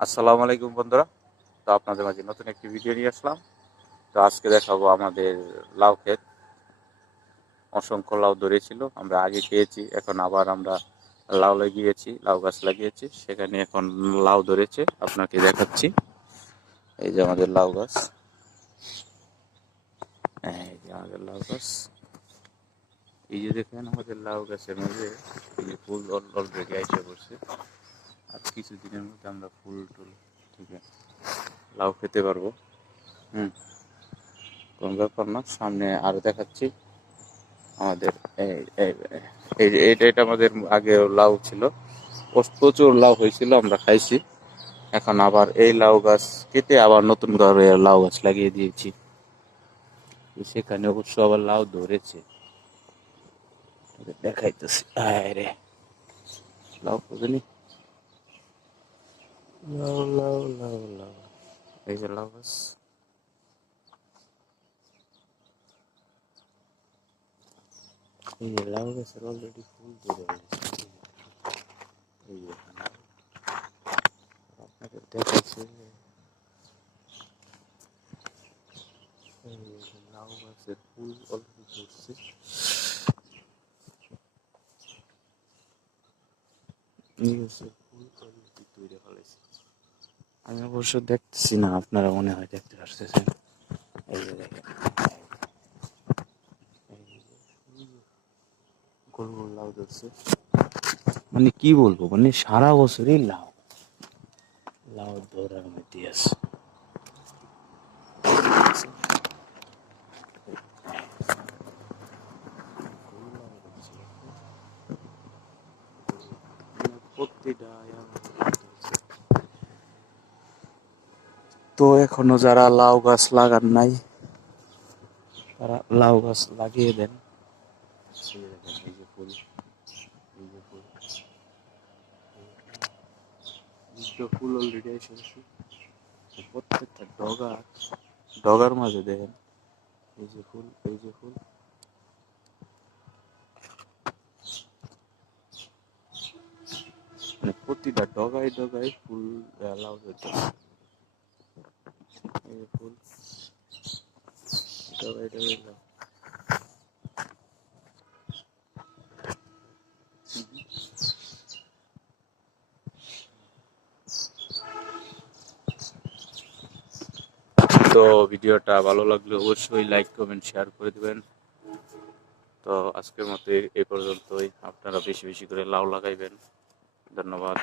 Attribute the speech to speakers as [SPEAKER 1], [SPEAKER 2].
[SPEAKER 1] আসসালামু আলাইকুম বন্ধুরা। তো আপনাদের মাঝে নতুন একটি ভিডিও নিয়ে আসলাম। তো আজকে দেখাবো আমাদের লাউ ক্ষেত। অসংখ্য লাউ ধরেছিল, আমরা আগে পেয়েছি এখন আবার আমরা লাউ লাগিয়েছি, লাউ গাছ লাগিয়েছি, সেখানে এখন লাউ ধরেছে, আপনাকে দেখাচ্ছি। এই যে আমাদের লাউ গাছ। এই যে আমাদের লাউ গাছ। এই যে দেখেন আমাদের লাউ গাছের মধ্যে ফুল অলরেডি আইসে পড়ছে। কিছুদিনের মধ্যে আমরা ফুল টুল আছে লাউ খেতে পারব। হুম। কোনো ব্যাপার না, সামনে আরও দেখাচ্ছি। আমাদের এই- এই- এই এটা আমাদের আগে লাউ ছিল। প্রচ- প্রচুর লাউ হয়েছিল, আমরা খাইছি। এখন আবার এই লাউ গাছ কেটে আবার নতুন করে লাউ গাছ লাগিয়ে দিয়েছি। সেখানে অবশ্য আবার লাউ ধরেছে। দেখাইতেছি। আয় রে। লাউ বুঝলি Low, low, low, low. Is it lovers? Is lovers are already full today? Yeah. Full আমি অবশ্য দেখতেছি না আপনারা মনে হয় দেখতে পারতেছেন এই যে দেখেন। গোল গোল লাউ ধরছে। মানে কি বলব মানে সারা বছরই লাউ। লাউ ধরার মধ্যে আছে প্রতিটা ইয়ার মধ্যে ধরছে। তো এখনও যারা লাউ গাছ লাগান নাই, তারা লাউ গাছ লাগিয়ে দেন। ফুল অলরেডি এসেছে প্রত্যেকটা ডগা ডগার মাঝে দেখেন, এই যে ফুল, এই যে ফুল। মানে প্রতিটা ডগায় ডগায় ফুল লাউ ধরতে তো ভিডিওটা ভালো লাগলে অবশ্যই লাইক, কমেন্ট, শেয়ার করে দিবেন। তো আজকের মতো এই পর্যন্তই। আপনারা বেশি বেশি করে লাউ লাগাইবেন। ধন্যবাদ।